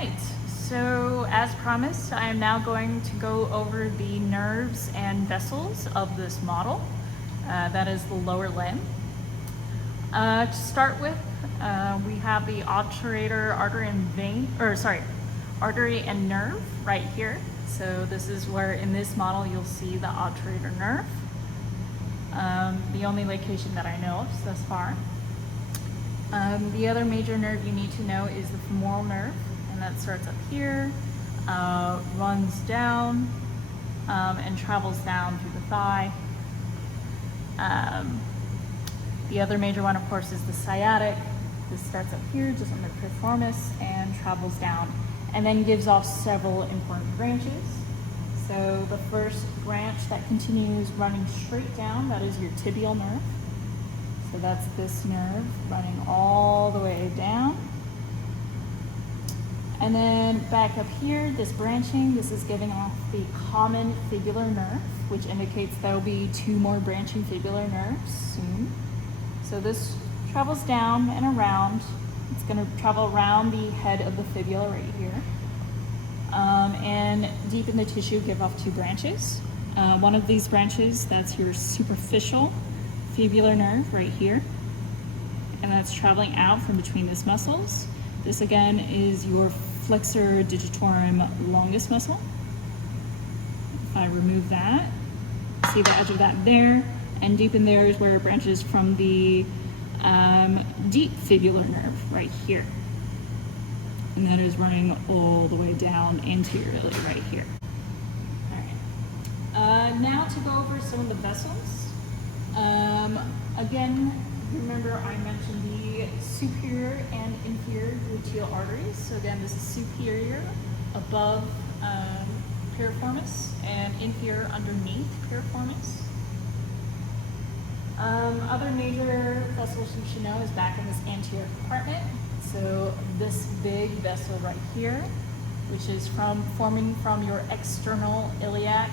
right, so as promised, I am now going to go over the nerves and vessels of this model. That is the lower limb. To start with, we have the obturator artery and vein, artery and nerve right here. So this is where in this model you'll see the obturator nerve. The only location that I know of thus far. The other major nerve you need to know is the femoral nerve, and that starts up here, runs down, and travels down through the thigh. The other major one, of course, is the sciatic. This starts up here, just on the piriformis, and travels down, and then gives off several important branches. So the first branch that continues running straight down, that is your tibial nerve. So that's this nerve running all the way down. And then back up here, this branching, this is giving off the common fibular nerve, which indicates there will be 2 more branching fibular nerves soon. So this travels down and around. It's going to travel around the head of the fibula right here. And deep in the tissue, give off 2 branches. One of these branches, that's your superficial fibular nerve right here, and that's traveling out from between these muscles. This again is your flexor digitorum longus muscle. If I remove that, see the edge of that there, and deep in there is where it branches from the deep fibular nerve right here, and that is running all the way down anteriorly right here. All right. Now to go over some of the vessels. Again, remember I mentioned the superior and inferior gluteal arteries. So again, this is superior above piriformis and inferior underneath piriformis. Other major vessels you should know is back in this anterior compartment. So this big vessel right here, which is forming from your external iliac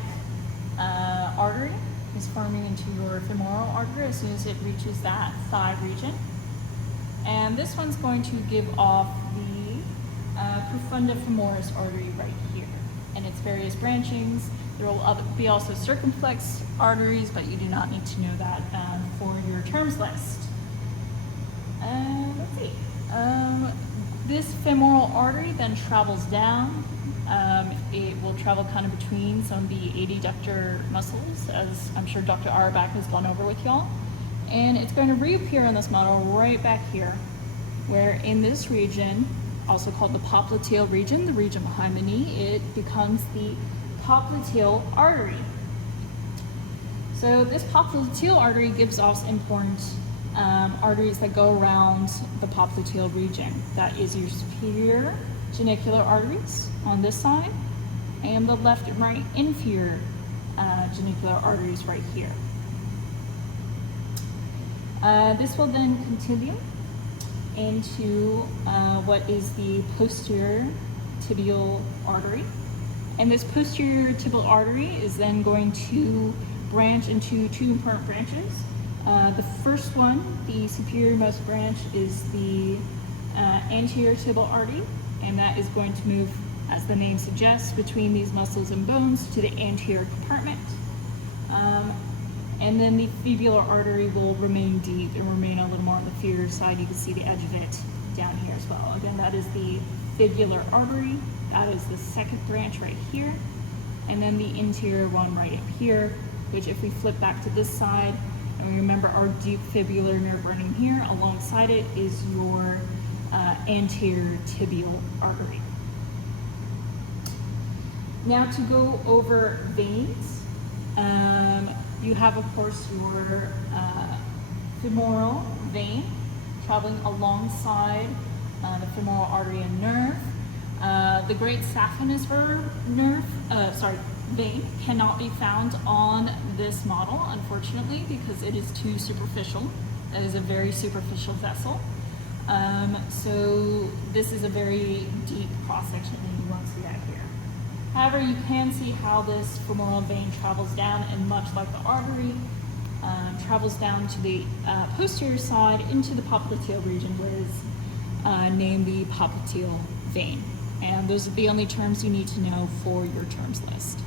artery, is forming into your femoral artery as soon as it reaches that thigh region. And this one's going to give off the profunda femoris artery right here, and its various branchings. There will be also circumflex arteries, but you do not need to know that for your terms list. Let's see. This femoral artery then travels down. It will travel kind of between some of the adductor muscles, as I'm sure Dr. Auerbach has gone over with y'all. And it's going to reappear on this model right back here, where in this region, also called the popliteal region, the region behind the knee, it becomes the popliteal artery. So this popliteal artery gives off important arteries that go around the popliteal region. That is your superior genicular arteries on this side, and the left and right inferior genicular arteries right here. This will then continue into what is the posterior tibial artery. And this posterior tibial artery is then going to branch into 2 important branches. The first one, the superior-most branch, is the anterior tibial artery, and that is going to move, as the name suggests, between these muscles and bones to the anterior compartment. And then the fibular artery will remain deep and remain a little more on the inferior side. You can see the edge of it down here as well. Again, that is the fibular artery. That is the second branch right here. And then the interior one right up here, which if we flip back to this side, and we remember our deep fibular nerve running here, alongside it is your anterior tibial artery. Now to go over veins, you have, of course, your femoral vein traveling alongside the femoral artery and nerve. The great saphenous vein cannot be found on this model, unfortunately, because it is too superficial. That is a very superficial vessel. So this is a very deep cross-section, and you won't see that here. However, you can see how this femoral vein travels down, and much like the artery, travels down to the posterior side into the popliteal region, where it is named the popliteal vein. And those are the only terms you need to know for your terms list.